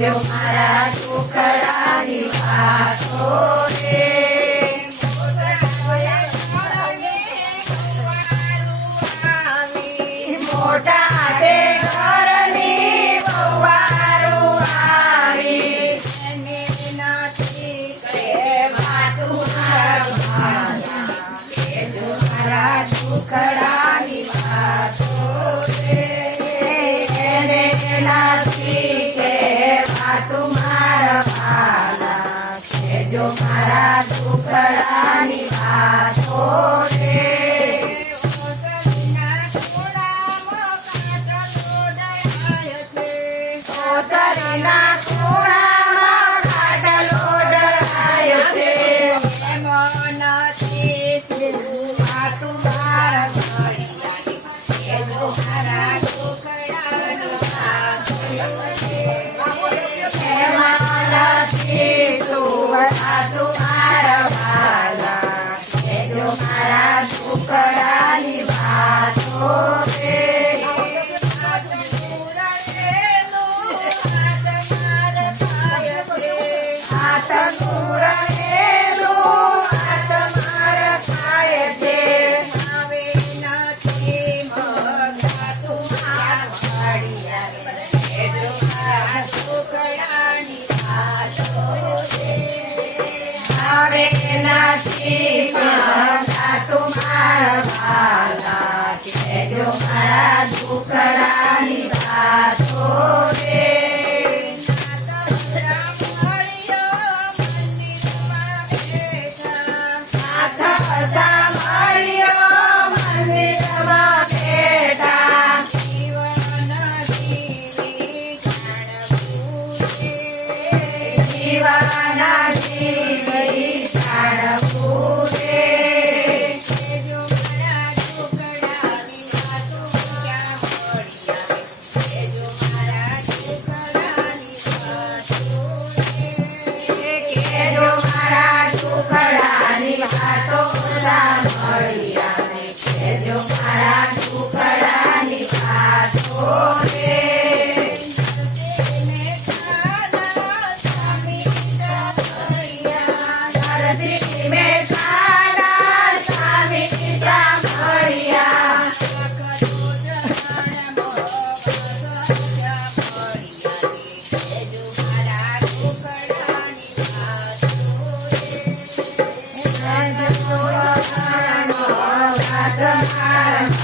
જો મારા છોકરાની પાછો રે મોટા રે ઘરની બહુવારું આવી નથી કહે માતું મારા છોકરાની પાછો રે મારા સુખડાની વાતો રે છે પણ સાતો મારા વાલા કહેજો મારા દુખડાની વાતો રે. sometimes.